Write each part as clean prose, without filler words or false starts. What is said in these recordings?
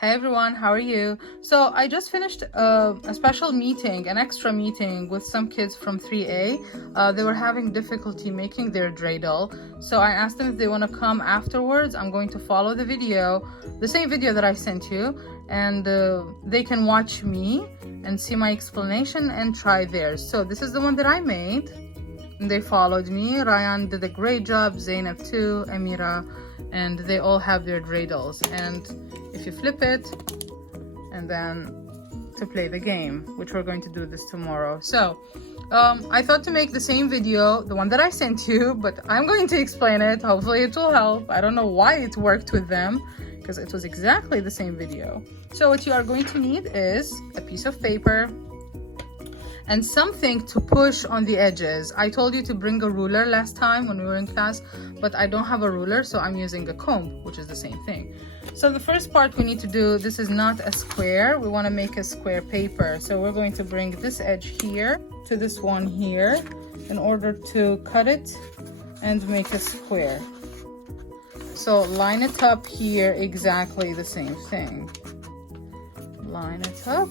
Hey everyone, how are you? So I just finished a special meeting, an extra meeting with some kids from 3A. They were having difficulty making their dreidel. So I asked them if they want to come afterwards. I'm going to follow the video, the same video that I sent you, and they can watch me and see my explanation and try theirs. So this is the one that I made. And they followed me. Ryan did a great job, Zainab too, Amira, and they all have their dreidels. And if you flip it, and then to play the game, which we're going to do this tomorrow. So I thought to make the same video, the one that I sent you, but I'm going to explain it. Hopefully it will help. I don't know why it worked with them, because it was exactly the same video. So what you are going to need is a piece of paper and something to push on the edges. I told you to bring a ruler last time when we were in class, but I don't have a ruler, so I'm using a comb, which is the same thing. So the first part we need to do, this is not a square, we want to make a square paper. So we're going to bring this edge here to this one here in order to cut it and make a square. So line it up here, exactly the same thing. Line it up.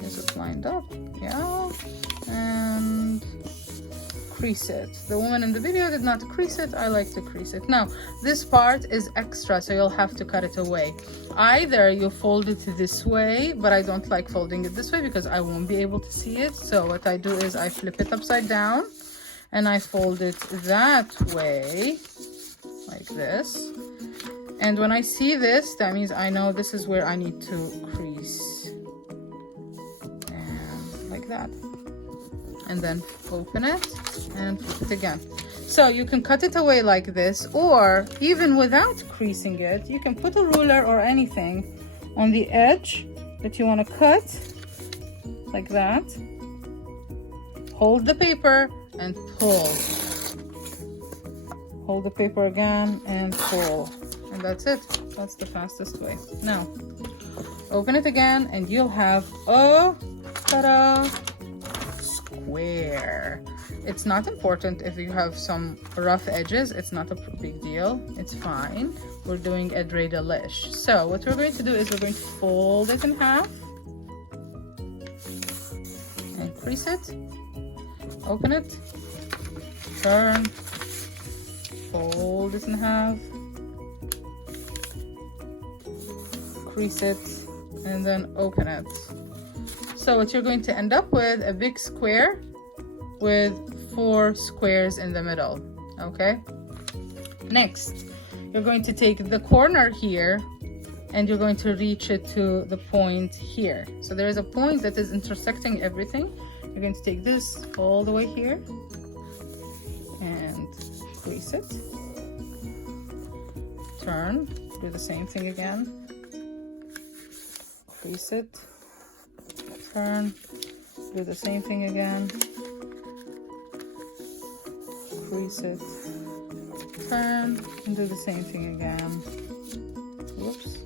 Is it lined up? Yeah. And crease it. The woman in the video did not crease it. I like to crease it. Now, this part is extra, so you'll have to cut it away. Either you fold it this way, but I don't like folding it this way because I won't be able to see it. So what I do is I flip it upside down and I fold it that way, like this. And when I see this, that means I know this is where I need to crease. That, and then open it and flip it again. So you can cut it away like this, or even without creasing it, you can put a ruler or anything on the edge that you want to cut, like that. Hold the paper and pull. Hold the paper again and pull, and that's it. That's the fastest way. Now open it again and you'll have a ta-da! Square. It's not important if you have some rough edges. It's not a big deal. It's fine. We're doing a dreidelish. So what we're going to do is we're going to fold it in half and crease it. Open it. Turn. Fold it in half. Crease it and then open it. So what you're going to end up with, a big square with 4 squares in the middle, okay? Next, you're going to take the corner here and you're going to reach it to the point here. So there is a point that is intersecting everything. You're going to take this all the way here and crease it. Turn, do the same thing again. Crease it. Turn, do the same thing again, crease it, turn, and do the same thing again. Whoops.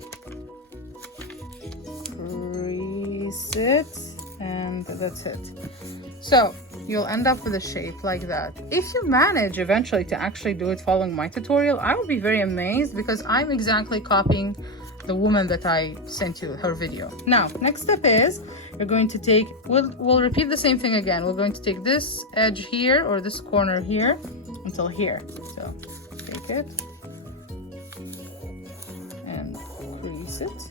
Crease it, and that's it. So you'll end up with a shape like that. If you manage eventually to actually do it following my tutorial, I will be very amazed because I'm exactly copying the woman that I sent you her video. Now, next step is you're going to take, we'll repeat the same thing again. We're going to take this edge here or this corner here until here. So take it and crease it.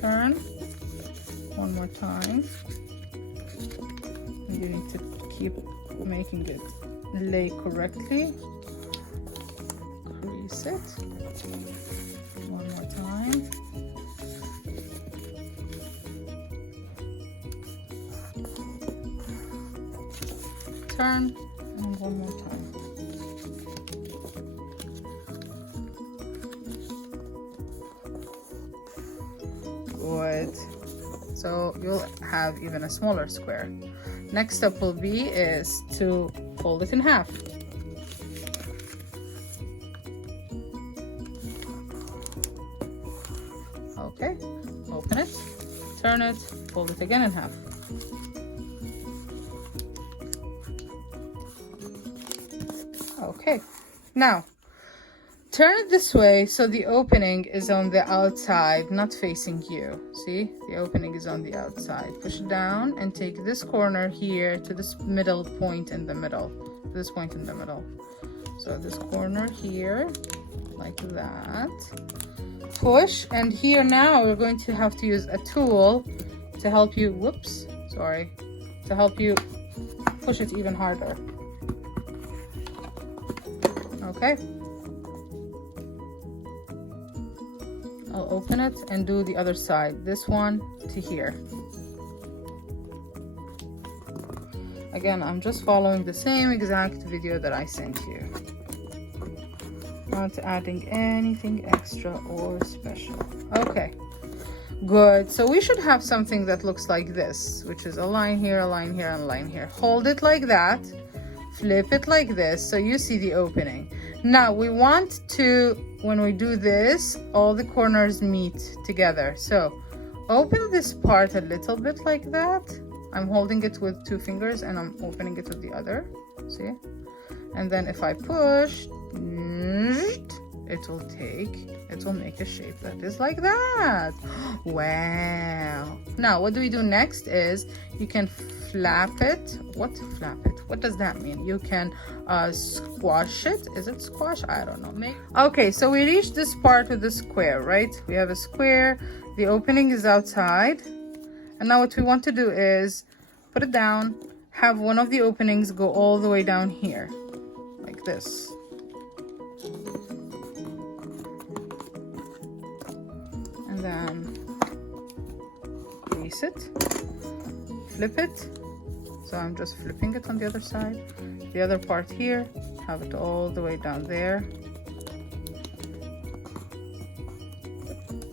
Turn one more time. And you need to keep making it lay correctly. Crease it. One more time. Turn, and one more time. Good. So you'll have even a smaller square. Next step will be is to fold it in half. Okay, open it, turn it, fold it again in half. Okay, now turn it this way so the opening is on the outside, not facing you. See, the opening is on the outside. Push it down and take this corner here to this middle point in the middle, this point in the middle. So this corner here, like that. Push, and here now we're going to have to use a tool to help you, whoops, sorry, to help you push it even harder. Okay. I'll open it and do the other side, this one to here. Again, I'm just following the same exact video that I sent you. Not adding anything extra or special. Okay, good. So we should have something that looks like this, which is a line here, a line here, and a line here. Hold it like that, flip it like this, so you see the opening. Now we want to, when we do this, all the corners meet together. So open this part a little bit like that. I'm holding it with 2 fingers and I'm opening it with the other, see? And then if I push, it will make a shape that is like that. Wow. Now what do we do next is you can flap it. What flap it? What does that mean? You can squash it. Is it squash? I don't know. Okay, so we reached this part with the square, right? We have a square, the opening is outside, and now what we want to do is put it down, have one of the openings go all the way down here like this. And then crease it, flip it. So I'm just flipping it on the other side. The other part here, have it all the way down there.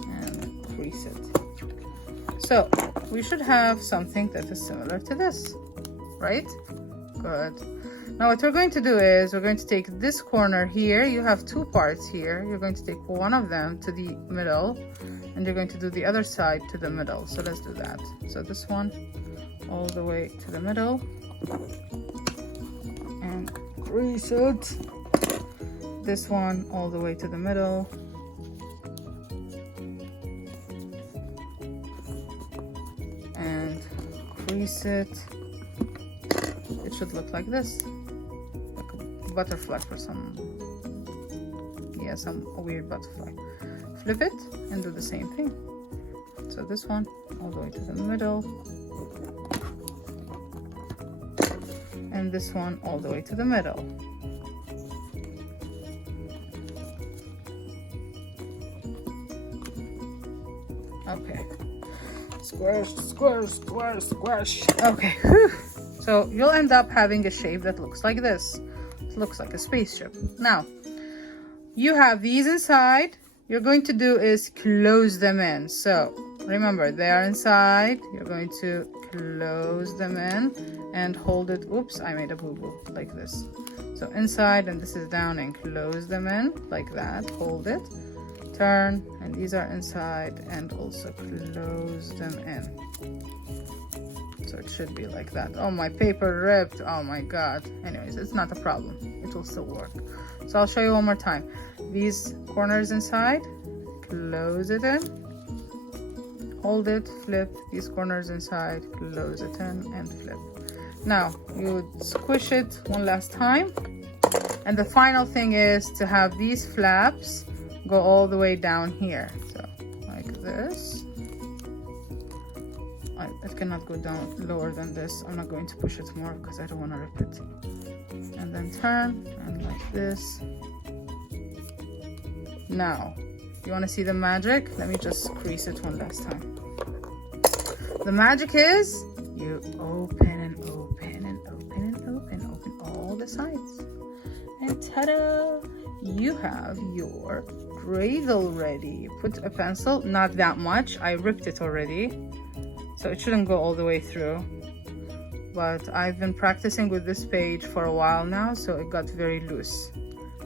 And crease it. So we should have something that is similar to this, right? Good. Now what we're going to do is we're going to take this corner here. You have 2 parts here. You're going to take one of them to the middle, and you're going to do the other side to the middle. So let's do that. So this one all the way to the middle and crease it. This one all the way to the middle and crease it. It should look like this, like a butterfly for some weird butterfly. Flip it and do the same thing. So this one all the way to the middle, and this one all the way to the middle. Okay. Squish, squish, squish, squish. Okay. Whew. So you'll end up having a shape that looks like this. It looks like a spaceship. Now, you have these inside. You're going to do is close them in. So remember, they are inside. You're going to close them in and hold it. Oops, I made a boo-boo like this. So inside, and this is down, and close them in like that. Hold it, turn, and these are inside, and also close them in. So it should be like that. Oh, my paper ripped. Oh my god. Anyways, it's not a problem. It will still work. So I'll show you one more time. These corners inside, close it in, hold it, flip. These corners inside, close it in, and flip. Now you would squish it one last time, and the final thing is to have these flaps go all the way down here. So like this. It cannot go down lower than this. I'm not going to push it more because I don't want to rip it. And then turn, and like this. Now, you want to see the magic? Let me just crease it one last time. The magic is you open and open and open and open all the sides. And ta-da! You have your dreidel ready. Put a pencil, not that much. I ripped it already, so it shouldn't go all the way through. But I've been practicing with this page for a while now, so it got very loose.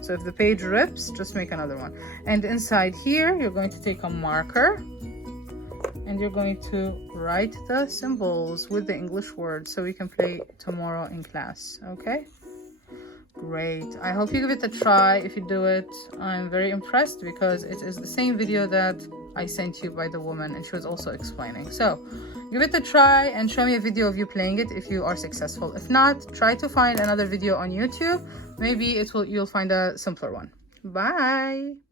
So if the page rips, just make another one. And inside here, you're going to take a marker and you're going to write the symbols with the English words so we can play tomorrow in class, okay? Great. I hope you give it a try. If you do it, I'm very impressed because it is the same video that I sent you by the woman, and she was also explaining. So give it a try and show me a video of you playing it if you are successful. If not, try to find another video on YouTube. Maybe you'll find a simpler one. Bye.